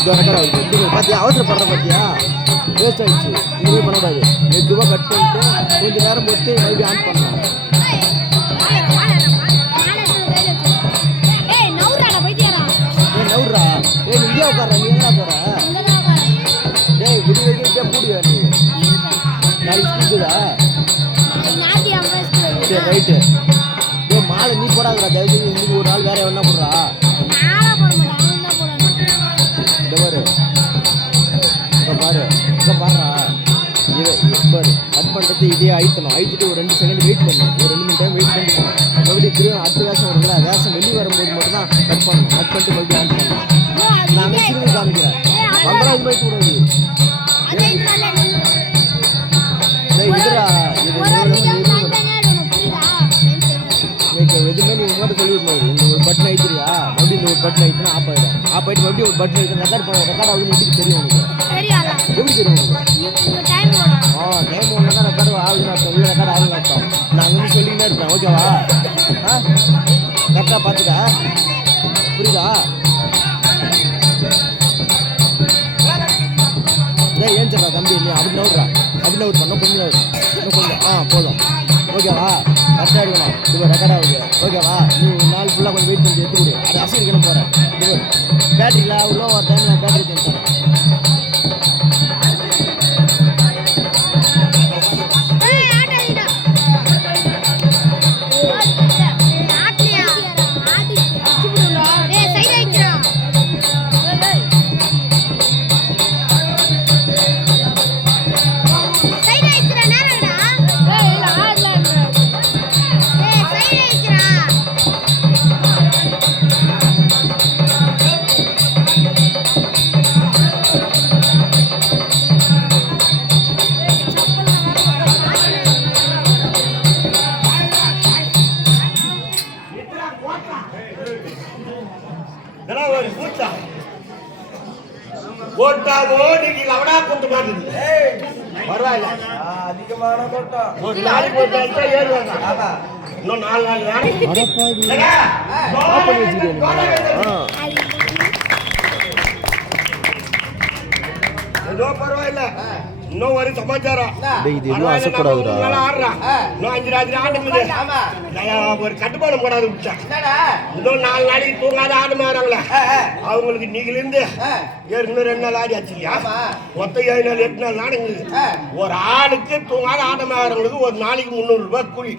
இது ரெக்கார்ட் ஆகுது பார்த்தியா அவசரப்படுற பார்த்தியா வேஸ்ட் ஆகிடுச்சு இதுவே பண்ணக்கூடாது மெதுவாக கட் பண்ணிட்டு கொஞ்சம் நேரம் போட்டு மறுபடியும் ஆன் பண்ணலாம் நவுறா ஏய் நீ இங்கே உட்கார நீ எங்கடா போகிற ஏய் விடு விட்டு மூடுவியா நீ நாளைக்கு ஸ்கூலுக்குதா சரி ரைட்டு ஏய் மாலை நீ போடாதடா தயவுசெய்து இன்னைக்கு ஒரு நாள் வேற என்ன போடுறா இந்த பாரு இங்கே பாருடா இது பாரு கட் பண்ணுறது இதே அழுத்திட்டு ஒரு 2 செகண்ட் வெயிட் பண்ணணும் ஒரு 2 மினிட் டைம் வெயிட் பண்ணிக்கணும் மறுபடியும் திரும்ப அடுத்த வேஷம் வருங்களா வேஷம் வெளியே வரும்போது மட்டும் தான் கட் பண்ணணும் கட் பண்ணிட்டு மறுபடியும் ஆன் பண்ணணும் நான் சிறுமை காமிக்கிறேன் பம்பரா இது மாதிரி கூடாது இதுடா இது எதுவுமே நீ உங்கள்கிட்ட சொல்லியிருந்தோம் இந்த ஒரு பட்டன் ஆயிடுறியா மறுபடியும் இந்த ஒரு பட்டன் ஆயிடுச்சுன்னா ஆஃப் ஆகிடும் மறுபடியும் ஒரு பட்டன் ஆயிடுச்சு ரெக்கார்ட் ஆகுதுன்னு எப்படி தெரியும் உங்களுக்கு எப்படி தெரியும் உங்களுக்கு டைம் ஒன்று தான் ரெக்கார்டு ஆகுதுன்னு அர்த்தம் இல்லை ரெக்கார்டு ஆகுதுன்னு அர்த்தம் நான் வந்து சொல்லிக்கிட்டே இருப்பேன் ஓகேவா கரெக்டாக பார்த்துக்க புரியுதா ஏன் சொல்கிறா தம்பி நீ அப்படி நவுட்றா அப்படி நவுட் பண்ண இன்னும் கொஞ்சம் போதும் ஓகேவா கரெக்டாக இருக்கணும் இது ரெக்கார்ட் ஆகுது ஓகேவா நீ நாள் ஃபுல்லாக கொஞ்சம் வெயிட் பண்ணி எடுத்து கொடு அது அசைக்கணும் போகிறேன் இது பேட்டரியில் அவ்வளோ ஒரு டைம் நான் பேட்டரி சேஞ்ச் தரேன் இன்னும் 4 நாள் ஏதோ பரவாயில்ல இன்னும் ஒரு சமாச்சாரம் இது எதுவும் அசைக்கூடாதுடா இன்னும் 5 ராத்திரி ஆடுங்குது ஒரு கட்டுப்பாடு போடாது விட்டேன் இன்னும் 4 நாளைக்கு தூங்காத ஆடுமா வராங்களே அவங்களுக்கு நீங்கிலிருந்து ஏற்கனவே 2 நாள் ஆடி ஆச்சு இல்லையா மொத்தம் 7 நாள் 8 நாள் ஆடுங்குது ஒரு ஆளுக்கு தூங்காத ஆடுமா வரவங்களுக்கு ஒரு நாளைக்கு 300 ரூபாய் கூலி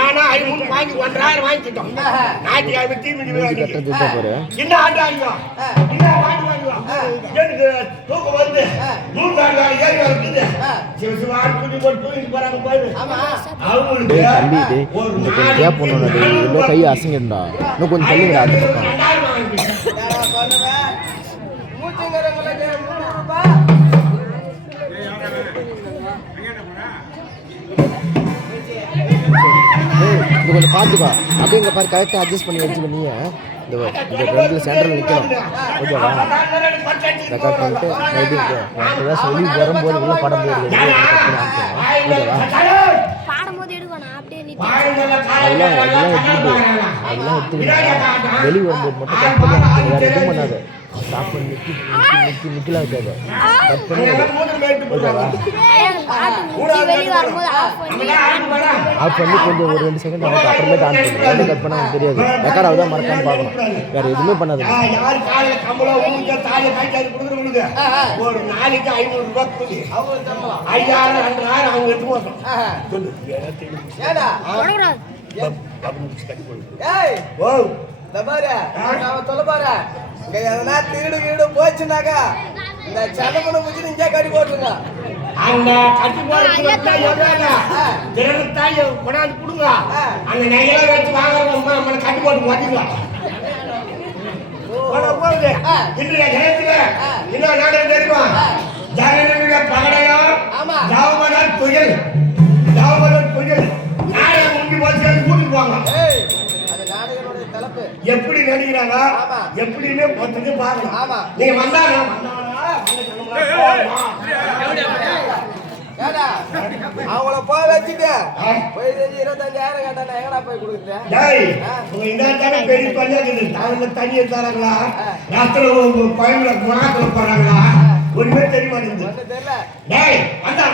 ஆனா 500 வாங்கி 1,000 வாங்கிக்கிட்டோம் ஞாயிற்றுக்கிழமை தீமிதி என்ன ஆண்டு ஆகியோ எனக்கு தூக்கம் வந்து 3 நாள் ஏறி வருது சிவசிவான் குடி போட்டு தூங்கிட்டு போறாங்க போயிடு அவங்களுக்கு கொஞ்சம் கேப் பண்ணணும் இவ்வளோ கை அசைங்கடா இன்னும் கொஞ்சம் தள்ளுங்கடா அந்த இது கொஞ்சம் பார்த்துக்கோ அப்படியே இங்கே பாரு கரெக்டாக அட்ஜஸ்ட் பண்ணி வச்சுக்க நீ இந்த ரெண்டில் சென்டரில் நிற்கணும் ஓகேவா ரெக்கார்ட் பண்ணிட்டு மறுபடியும் வெளியே வரும்போது உள்ள படம் போயிடுது ஓகேவா அதெல்லாம் எடுத்துக்கிட்டு வெளியே வரும்போது மட்டும் கட் பண்ணி வேறு எதுவும் பண்ணாது ஸ்டாப் பண்ணி நிற்கலாம் இருக்காது கட் பண்ணி ஓகேவா ஆஃப் பண்ணி கொஞ்சம் ஒரு 2 செகண்ட் ஆகும் அப்புறமேட்டு ஆன் பண்ணி ரெண்டு கட் பண்ண எனக்கு தெரியாது ரெக்கார்ட் ஆகுதா மறக்காமல் பார்க்கணும் வேறு எதுவுமே பண்ணாது ஒரு நாளைக்கு 500 ரூபாய் 5000 2000 அவங்க எடுத்து சொல்ல பாரு எதனா திருடு போச்சுனாக்கா இந்த சடமனை முடிச்சு இங்கே கட்டி போட்டுருங்க அந்த கட்டி போடுறதுக்கு கொண்டாந்து கொடுங்க அந்த நகையெல்லாம் வச்சு வாங்குறவங்க நம்மளை கட்டி போட்டு மாட்டிக்கலாம் போகுது இன்றைய ஜனத்துல இன்னும் நாடு தெரியுமா ஜனனுடைய பகடையம் ஜாவமன புயல் நாடகம் முங்கி போச்சு கூட்டிட்டு போவாங்க எப்படி நடிக்கிறாங்க எப்படின்னு மொத்தத்தை பாருங்க நீங்க வந்தாங்க அவங்கள போய் வச்சுட்டு போய் 25,000 கேட்டா எங்கடா போய் கொடுக்குறேன்? பெரிய பஞ்சாயத்து தாங்க தண்ணி எடுத்தாங்களா ராத்திர பயன்ல குணாத்துல போறாங்களா ஒண்ணுமே தெரிய மாட்டேங்குது. தெரியல. டேய் வந்தா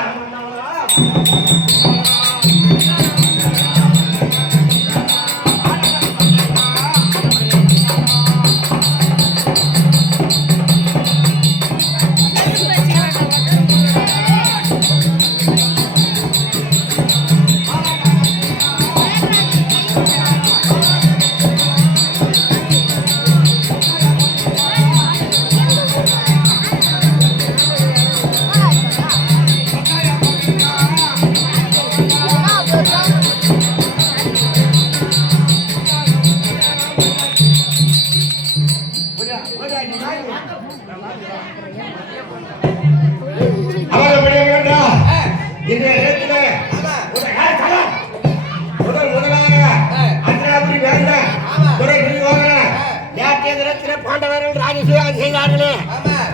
பாண்டவர்கள் ராஜசூயம் செய்தார்களே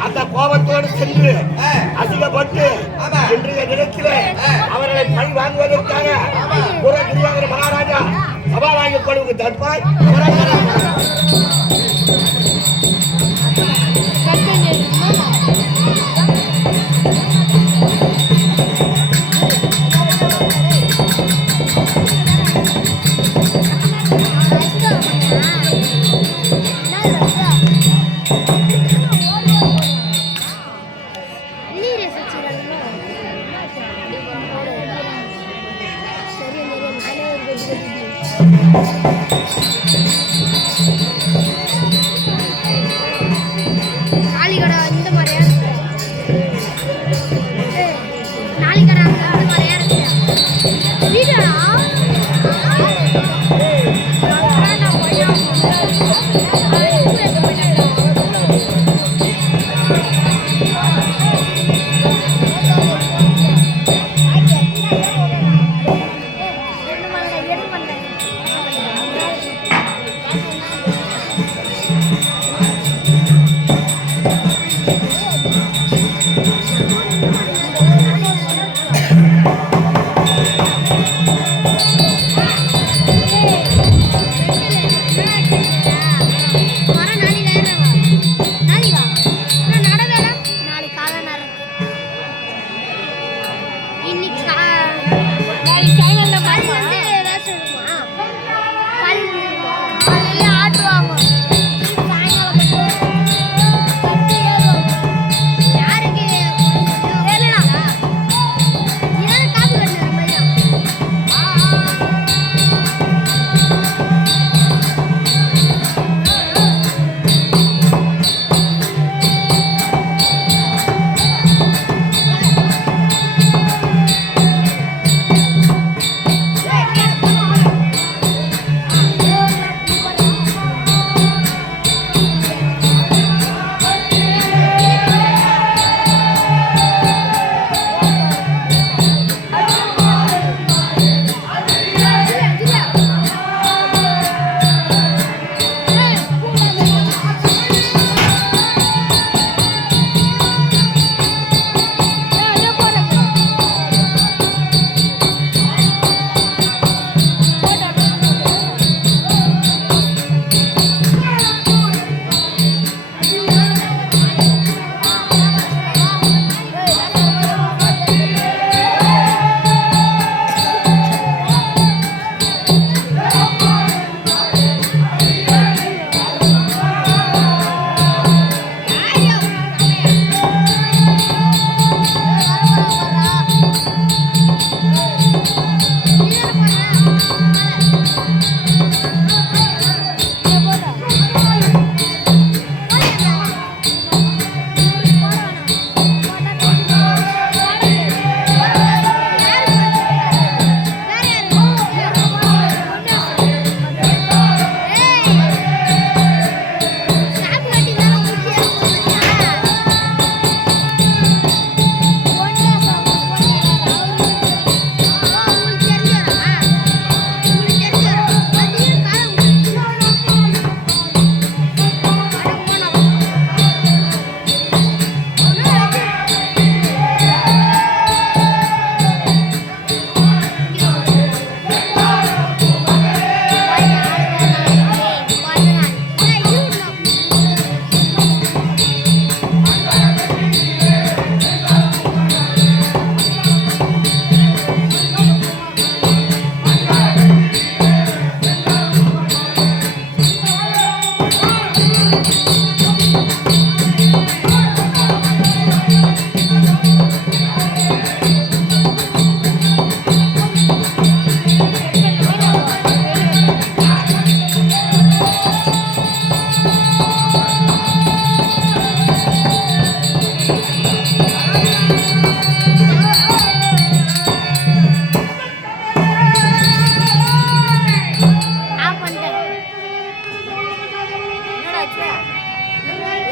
அந்த கோபத்தோடு சென்று அசிங்கப்பட்டு இன்றைய தினத்திலே அவர்களை பழி வாங்குவதற்காக புறகிரியாங்கிற மகாராஜா சபாநாயக குழுவுக்கு தற்பாய் சரி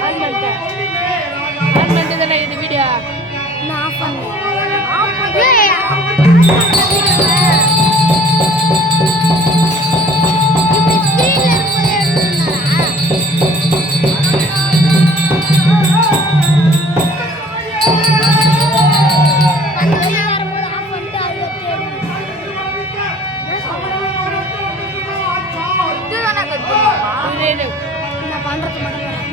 ஆன் பண்ணிட்டு தானே இது வீடியோ நான் ஆஃப் நான் பண்றது மட்டும்